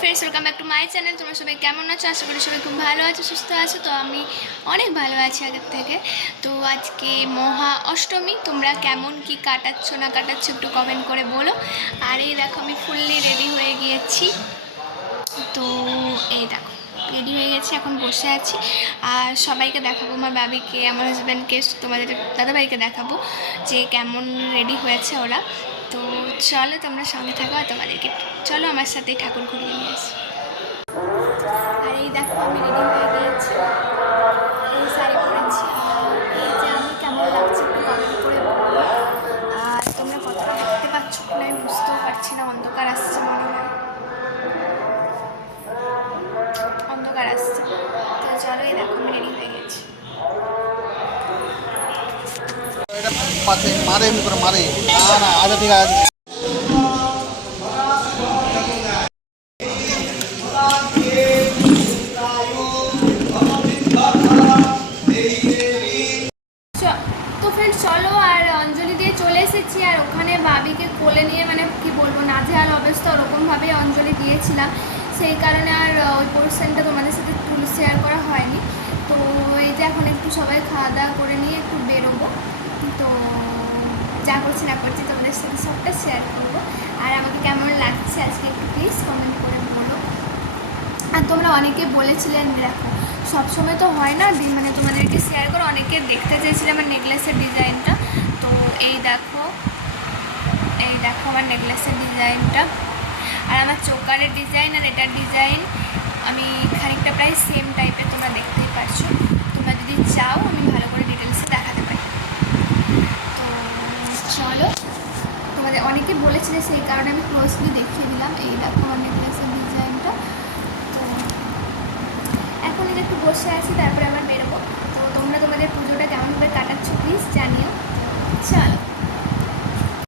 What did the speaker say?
Friends welcome back to my channel তোমরা সবাই কেমন আছো? আশা করি সবাই খুব ভালো আছো, সুস্থ আছো। তো আমি অনেক ভালো আছি আগের থেকে। তো আজকে মহা অষ্টমী, তোমরা কেমন, কি কাটাচ্ছ, না কাটাচ্ছ একটু কমেন্ট করে বলো। আর এই দেখো, আমি ফুললি রেডি হয়ে গিয়েছি। তো এই দেখো রেডি হয়ে গেছি, এখন বসে আছি। আর সবাইকে দেখাবো, আমার বাবিকে, আমার হাজব্যান্ডকে তোমাদের দাদাভাইকে দেখাবো যে কেমন রেডি হয়েছে ওরা। তো চলো তোমরা সঙ্গে থাকো তোমাদেরকে চলো আমার সাথে ঠাকুর ঘুরিয়ে নিয়ে আসি। আর এই দেখো আমি রেডি হয়ে গিয়েছি। এই শাড়ি পরেছি। এই যে আমি কেমন লাগছে একটু কমেন্ট করে বলব আর তোমরা কতটা দেখতে পাচ্ছ না আমি বুঝতেও পারছি না, অন্ধকার আসছে মনে হয়। অন্ধকার আসছে। তো চলো এই দেখো, আমি রেডি হয়ে গেছি চ- তো ফ্রেন্ড চলো আর অঞ্জলি দিয়ে চলে এসেছি, আর ওখানে বাবিকে কোলে নিয়ে মানে কি বলব, নাজেহাল অবস্থা, ওরকমভাবে অঞ্জলি দিয়েছিলাম। সেই কারণে আর ওই পোর্শনটা তোমাদের সাথে শেয়ার করা হয়নি। তো এই যে এখন একটু সবাই খাওয়া দাওয়া করে নিয়ে তো যা করছি না করছি তোমাদের সাথে সবটা শেয়ার করব। আর আমাকে কেমন লাগছে আজকে একটু প্লিজ কমেন্ট করে বলো। আর তোমরা অনেকে বলেছিলেন দেখো, সবসময় তো হয় না মানে তোমাদেরকে শেয়ার করে অনেকে দেখতে চেয়েছিলে আমার নেকলেসের ডিজাইনটা। তো এই দেখো এই দেখো আমার নেকলেসের ডিজাইনটা। আর আমার চোকারের ডিজাইন আর এটার ডিজাইন আমি খানিকটা প্রায় সেম টাইপের তোমরা দেখতেই পারছ তোমরা যদি চাও আমি ভালো করে ডিটেলসে দেখাতে পারি তো চলো তোমাদের অনেকে বলেছে যে সেই কারণে আমি ক্লোজলি দেখিয়ে দিলাম এই দেখো আমার নেকলেসের ডিজাইনটা। তো এখন একটু বসে আছি, তারপরে আবার বেরোবো। তো তোমরা তোমাদের পুজোটা কেমনভাবে কাটাচ্ছ প্লিজ জানিও। চলো।